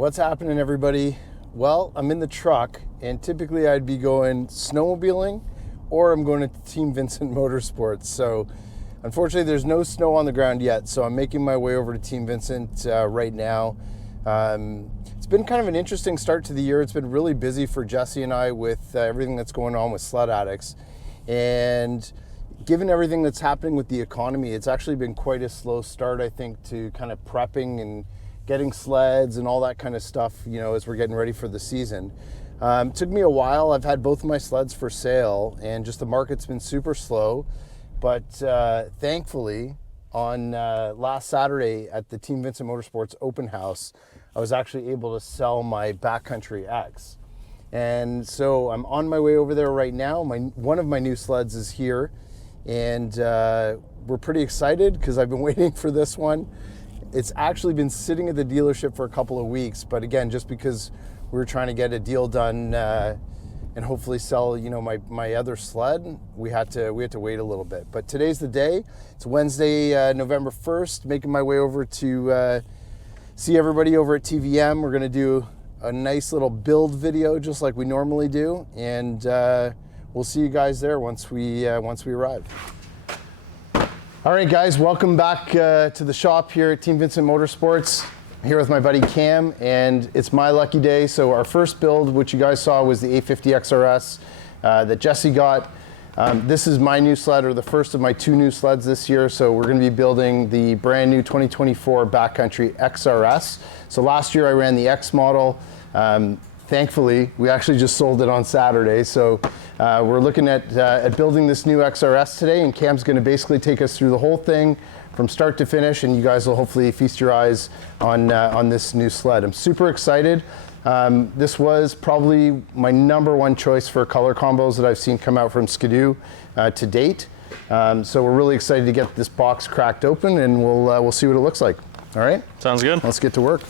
What's happening, everybody? Well, I'm in the truck, and typically I'd be going snowmobiling, or I'm going to Team Vincent Motorsports. So unfortunately there's no snow on the ground yet, so I'm making my way over to Team Vincent right now. It's been kind of an interesting start to the year. It's been really busy for Jesse and I with everything that's going on with Sledaddicz. And given everything that's happening with the economy, it's actually been quite a slow start, I think, to kind of prepping and getting sleds and all that kind of stuff, you know, as we're getting ready for the season. It took me a while. I've had both of my sleds for sale, and just the market's been super slow. But thankfully, on last Saturday at the Team Vincent Motorsports open house, I was actually able to sell my Backcountry X. And so I'm on my way over there right now. One of my new sleds is here, and we're pretty excited because I've been waiting for this one. It's actually been sitting at the dealership for a couple of weeks, but again, just because we were trying to get a deal done and hopefully sell, you know, my other sled, we had to wait a little bit. But today's the day. It's Wednesday, November 1st. Making my way over to see everybody over at TVM. We're gonna do a nice little build video, just like we normally do, and we'll see you guys there once we arrive. All right, guys, welcome back to the shop here at Team Vincent Motorsports. I'm here with my buddy Cam, and it's my lucky day. So our first build, which you guys saw, was the 850 XRS that Jesse got. This is my new sled, or the first of my two new sleds this year. So we're gonna be building the brand new 2024 Backcountry XRS. So last year I ran the X model. Thankfully, we actually just sold it on Saturday. So we're looking at building this new XRS today, and Cam's gonna basically take us through the whole thing from start to finish, and you guys will hopefully feast your eyes on this new sled. I'm super excited. This was probably my #1 choice for color combos that I've seen come out from Skidoo to date. So we're really excited to get this box cracked open, and we'll see what it looks like. All right? Sounds good. Let's get to work.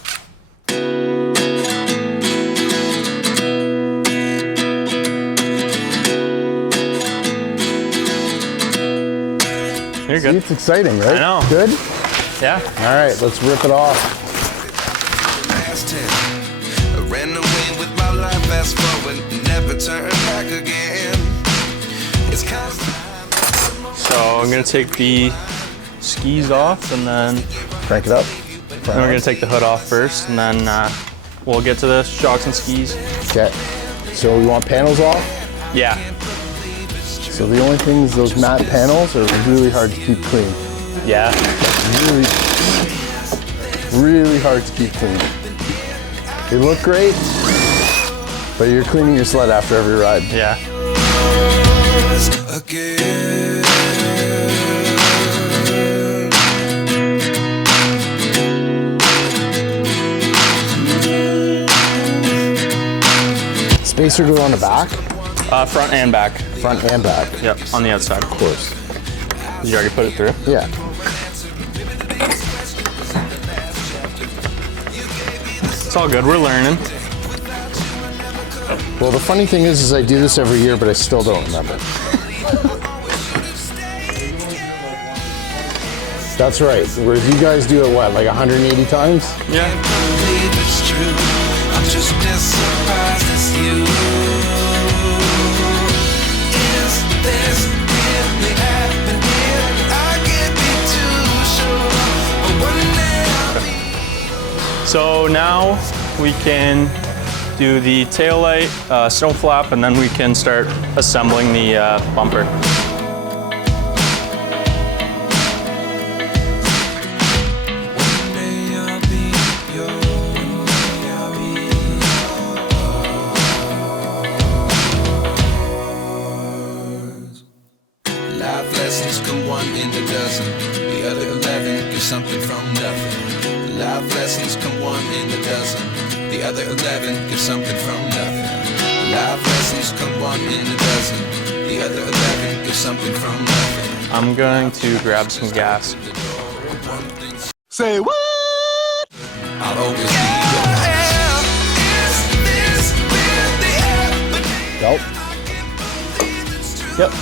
You're good. See, it's exciting, right? I know. Good? Yeah. All right, let's rip it off. I ran away with my life, fast forward, never turn back again. It's So I'm gonna take the skis off, and then Crank it up. we're gonna take the hood off first, and then we'll get to the shocks and skis. Okay. So we want panels off? Yeah. So the only thing is those matte panels are really hard to keep clean. Yeah. Really hard to keep clean. They look great, but you're cleaning your sled after every ride. Yeah. again. Spacer glue on the back? Front and back. Front and back. Yep, on the outside. Of course. You already put it through? Yeah. It's all good, we're learning. Well, the funny thing is I do this every year, but I still don't remember. That's right. Whereas you guys do it, what, like 180 times? Yeah. I'm just as surprised as you. Is this really happening? I can't be too sure. But one day I'll be. So now we can do the taillight, snow flap, and then we can start assembling the bumper. Life lessons come one in a dozen. The other 11 get something from nothing. Life lessons come one in a dozen. The other 11 get something from nothing. Life lessons come one in a dozen. The other 11 get something from nothing. I'm going to grab some gas. Say what? I'll always be your Nope. Yep.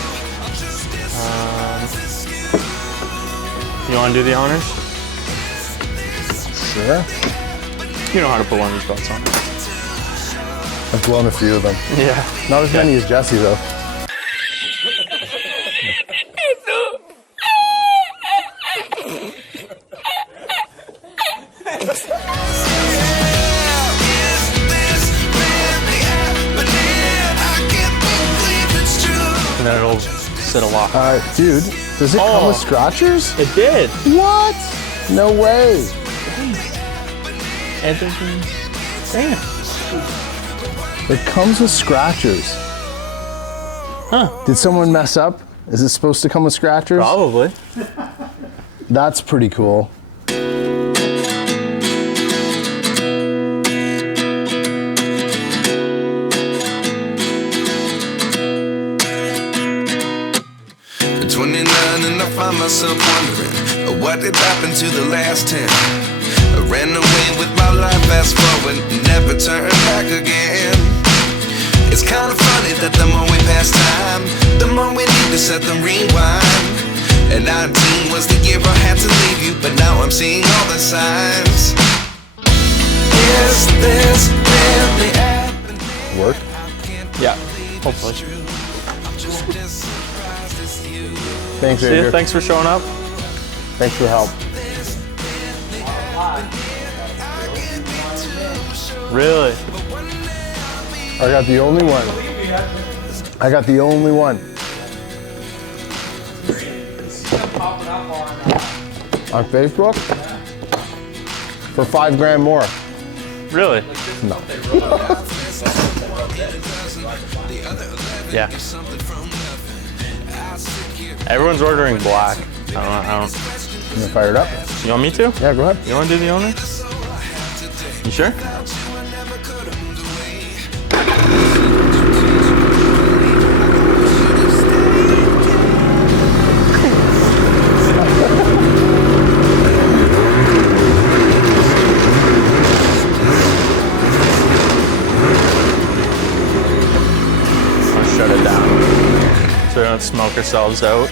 You want to do the honors? Sure. You know how to put one of these belts on. I've blown a few of them. Yeah. Not as many as Jesse, though. And then it'll sit a lot. Dude, does it come with scratchers? It did. What? No way. Damn. It comes with scratchers. Huh. Did someone mess up? Is it supposed to come with scratchers? Probably. That's pretty cool. At 29 and I find myself wondering what did happen to the last 10. I ran away with my life, fast forward, never turn back again. It's kind of funny that the more we pass time, the more we need to set the rewind. And 19 was the year I had to leave you, but now I'm seeing all the signs. Is this really happening? Work? Yeah. Hopefully. Thanks, See you. Andrew. Thanks for showing up. Thanks for the help. Really? I got the only one. I got the only one. On Facebook? For $5,000 more. Really? No. Yeah. Everyone's ordering black. I don't. You gonna fire it up? You want me to? Yeah, go ahead. You want to do the owner? You sure? I'll shut it down so we don't smoke ourselves out.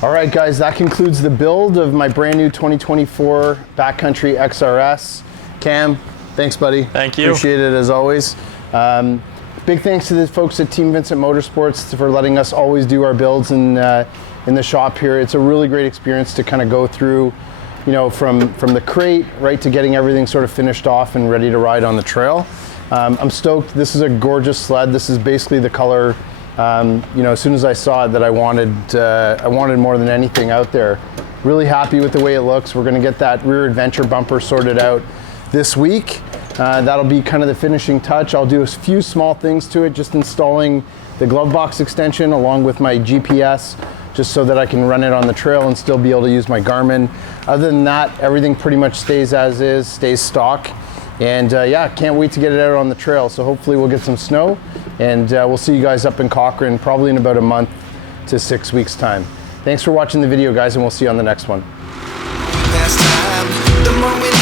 All right, guys, that concludes the build of my brand new 2024 Backcountry XRS. Cam, thanks, buddy. Thank you. Appreciate it as always. Big thanks to the folks at Team Vincent Motorsports for letting us always do our builds in the shop here. It's a really great experience to kind of go through, you know, from the crate right to getting everything sort of finished off and ready to ride on the trail. I'm stoked. This is a gorgeous sled. This is basically the color. You know, as soon as I saw it, that I wanted more than anything out there. Really happy with the way it looks. We're going to get that rear adventure bumper sorted out this week. That'll be kind of the finishing touch. I'll do a few small things to it, just installing the glove box extension along with my GPS, just so that I can run it on the trail and still be able to use my Garmin. Other than that, everything pretty much stays as is, stays stock. And yeah, can't wait to get it out on the trail. So hopefully we'll get some snow, and we'll see you guys up in Cochrane probably in about a month to 6 weeks time. Thanks for watching the video, guys, and we'll see you on the next one. Past time, the more we